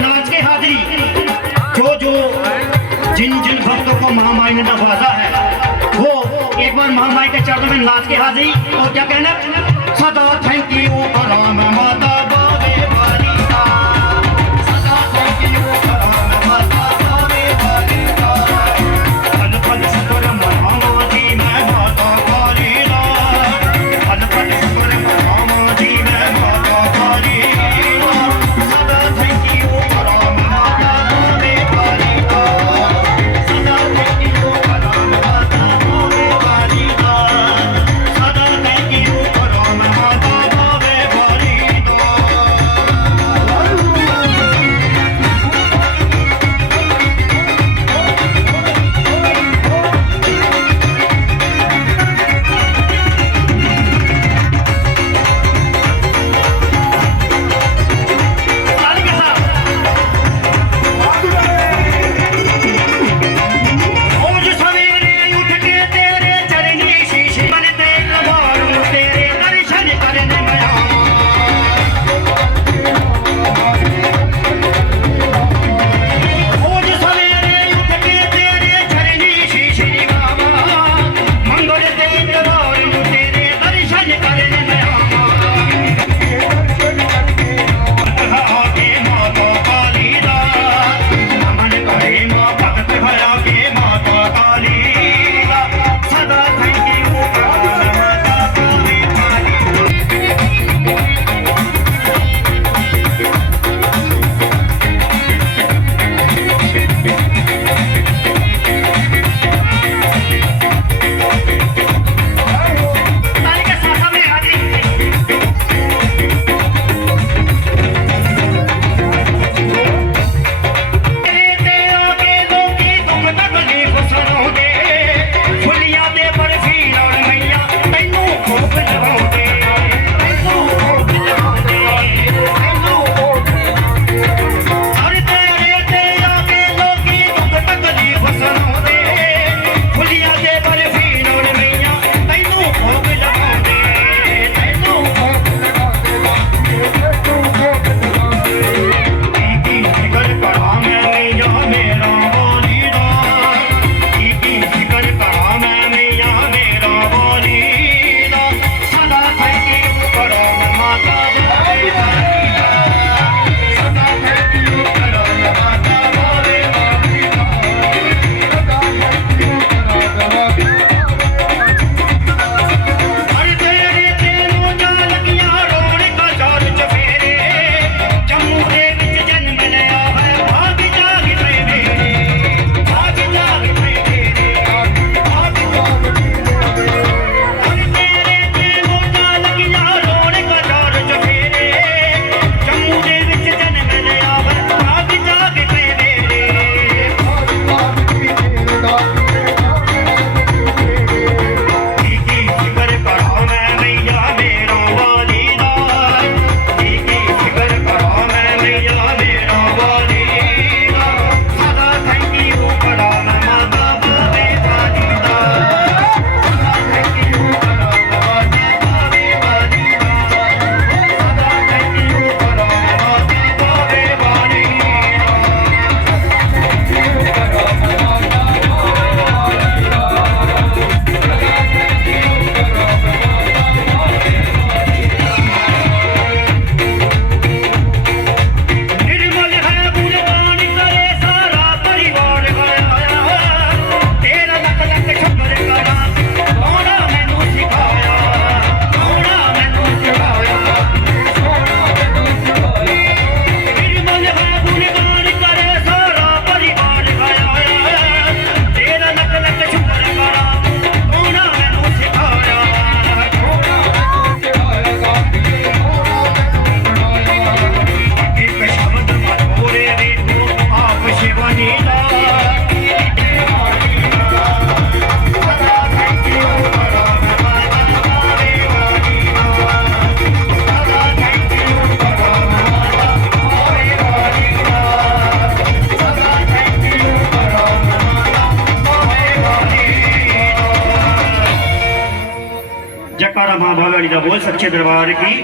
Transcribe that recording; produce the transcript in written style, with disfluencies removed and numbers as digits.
नाच के हाजिरी जो जो जिन जिन भक्तों को महामाई ने नवाजा है वो एक बार महामाई के चरणों में नाच के हाजिरी। और क्या कहना, सदा थैंक यू राम माता बाबे वाली का, सदा थैंक यू राम माता बाबे वाली का, पल पल शुक्र मनामा जी मैं माता काली दा, पल पल शुक्र मनामा जी मैं माता काली दा, सदा थैंक यू राम माता बाबे वाली का, सदा थैंक यू राम माता बाबे वाली का, सदा थैंक यू राम माता बाबे वाली का। ताली के साथ रोज सवेरे उठ के तेरे चरनी शीशे बनते कबारू तेरे दर्शन करने मैं आऊं। रोज सवेरे उठ के तेरे चरनी शीशे बाबा मंगल दे कबारू तेरे दर्शन करने मैं आऊं। आगे माता काली दा नमन करे मां भगत भया के माता काली दा, सदा थैंक यू माता काली काली। ताली के साथ हमें हाजिरी। तेरे ते आगे लोकी दुख तकलीफ सुनाउंदे, फुलियां दे बर्फी और मैया तैनू भोग लवाउंदे, तैनू भोग लवाउंदे, तैनू भोग अरे तेरे ते आगे लोकी दुख तकलीफ सुनाउंदे, फुलियां दे बर्फी और मैया तैनू भोग लवाउंदे, तैनू भोग की फिकर करा मैं मैया मेरा वाली दा, की फिकर करा मैं मैया मेरा वाली दा, सदा थैंक यू करो माता बाबे वाली दा, सदा थैंक यू करो माता बाबे वाली दा, सदा थैंक यू करो अरे तेरे तेनू जा लगियां रौनक चार चफेरे, जम्मू दे विच जन्म लिया है भाग जाग ते मेरे, भाग जाग ते मेरे, भाग जाग ते मेरे। अरे तेरे तेनू जा लगियां रौनक चार चफेरे, जम्मू दे विच जन्म लिया है भाग जाग ते मेरे, भाग जाग ते मेरे। की फिकर करा मैं मैया मेरा वाली दा, की फिकर करा मैं मैया मेरा वाली दा, सदा थैंक यू करा मैं माता बाबे वाली दा, सदा थैंक यू करा मैं माता बाबे वाली दा, सदा थैंक यू करा मैं माता बाबे वाली निर्मल है गुणगान करे सारा परिवार गाया, तेरा लख लख शुक्र करा सोना मैनू सिखाया, सोना मैनू सिखाया, सोना मैनू सिखाया। निर्मल है गुणगान करे सारा परिवार गाया, तेरा लख लख शुक्र करा सोना मैनू सिखाया, सोना मैनू सिखाया, एक शब्द मत बोले रे तू आप शिवानी दा, सदा थैंक यू करा मैं माता बाबे वाली दा, सदा थैंक यू करा मैं माता बाबे वाली दा, सदा थैंक यू करा मैं माता बाबे वाली दा। जयकारा मां बाबे वाली दा बोल सच्चे दरबार की।